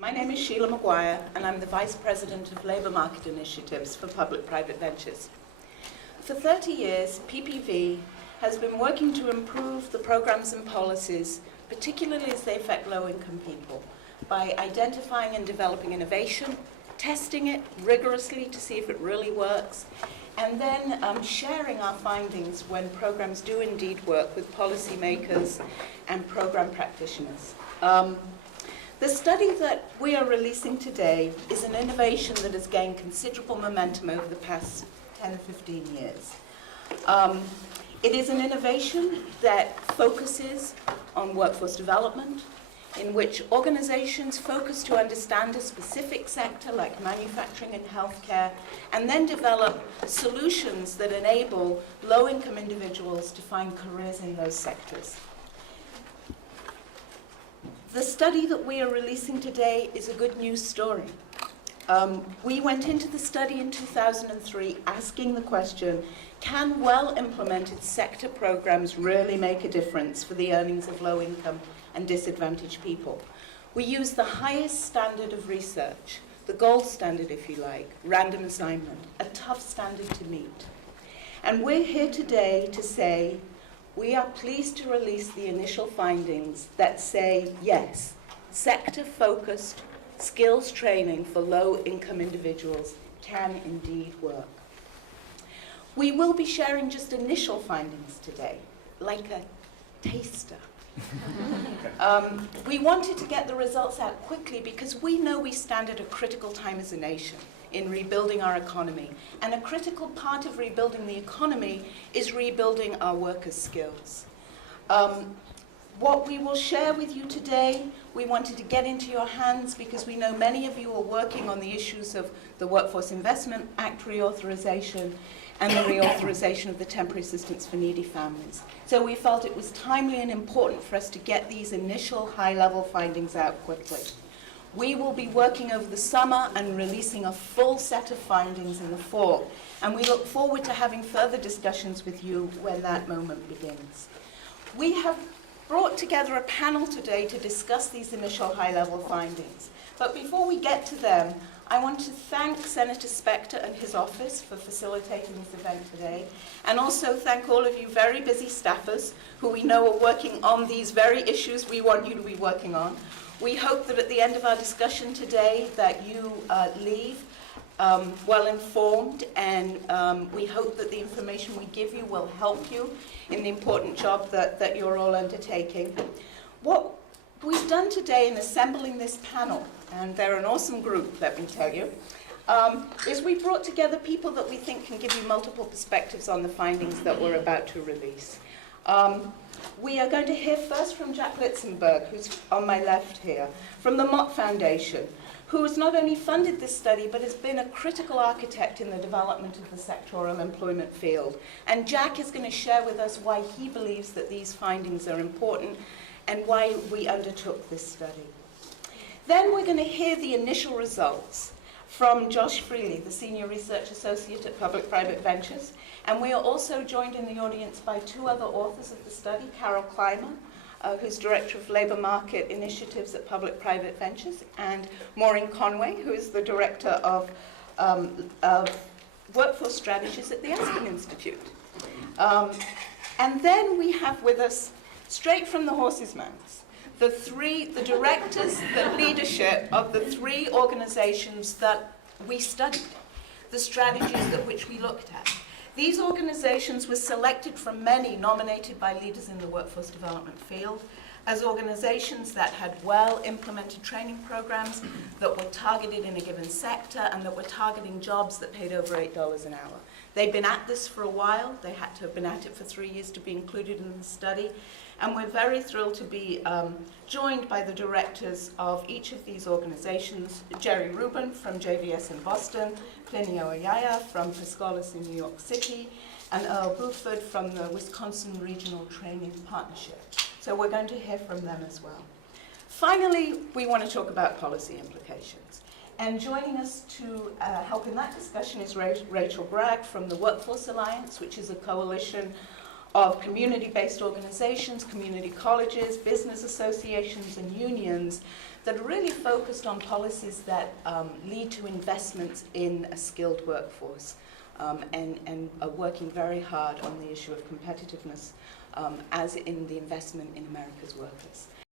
My name is Sheila Maguire, and I'm the Vice President of Labour Market Initiatives for Public-Private Ventures. For 30 years, PPV has been working to improve the programs and policies, particularly as they affect low-income people, by identifying and developing innovation, testing it rigorously to see if it really works, and then sharing our findings when programs do indeed work with policymakers and program practitioners. The study that we are releasing today is an innovation that has gained considerable momentum over the past 10 or 15 years. It is an innovation that focuses on workforce development, in which organizations focus to understand a specific sector like manufacturing and healthcare, and then develop solutions that enable low-income individuals to find careers in those sectors. The study that we are releasing today is a good news story. We went into the study in 2003 asking the question, can well-implemented sector programs really make a difference for the earnings of low-income and disadvantaged people? We used the highest standard of research, the gold standard if you like, random assignment, a tough standard to meet. And we're here today to say, we are pleased to release the initial findings that say, yes, sector-focused skills training for low-income individuals can indeed work. We will be sharing just initial findings today, like a taster. We wanted to get the results out quickly because we know we stand at a critical time as a nation in rebuilding our economy. And a critical part of rebuilding the economy is rebuilding our workers' skills. What we will share with you today, we wanted to get into your hands because we know many of you are working on the issues of the Workforce Investment Act reauthorization and the reauthorization of the temporary assistance for needy families. So we felt it was timely and important for us to get these initial high-level findings out quickly. We will be working over the summer and releasing a full set of findings in the fall, and we look forward to having further discussions with you when that moment begins. We have brought together a panel today to discuss these initial high-level findings. But before we get to them, I want to thank Senator Spector and his office for facilitating this event today, and also thank all of you very busy staffers who we know are working on these very issues we want you to be working on. We hope that at the end of our discussion today that you leave well informed, and we hope that the information we give you will help you in the important job that you're all undertaking. What we've done today in assembling this panel, and they're an awesome group, let me tell you, is we brought together people that we think can give you multiple perspectives on the findings that we're about to release. We are going to hear first from Jack Litzenberg, who's on my left here, from the Mott Foundation, who has not only funded this study, but has been a critical architect in the development of the sectoral employment field. And Jack is going to share with us why he believes that these findings are important and why we undertook this study. Then we're going to hear the initial results from Josh Freely, the Senior Research Associate at Public-Private Ventures. And we are also joined in the audience by two other authors of the study, Carol Kleiman, who's Director of Labour Market Initiatives at Public-Private Ventures, and Maureen Conway, who is the Director of Workforce Strategies at the Aspen Institute. And then we have with us, straight from the horse's mouths, the directors, the leadership of the three organizations that we studied, the strategies that which we looked at. These organizations were selected from many nominated by leaders in the workforce development field as organizations that had well-implemented training programs that were targeted in a given sector and that were targeting jobs that paid over $8 an hour. They've been at this for a while. They had to have been at it for 3 years to be included in the study. And we're very thrilled to be joined by the directors of each of these organizations, Jerry Rubin from JVS in Boston, Plinio Ayaya from Piscolas in New York City, and Earl Buford from the Wisconsin Regional Training Partnership. So we're going to hear from them as well. Finally, we want to talk about policy implications. And joining us to help in that discussion is Rachel Bragg from the Workforce Alliance, which is a coalition of community-based organizations, community colleges, business associations, and unions that really focused on policies that lead to investments in a skilled workforce, and are working very hard on the issue of competitiveness as in the investment in America's workers.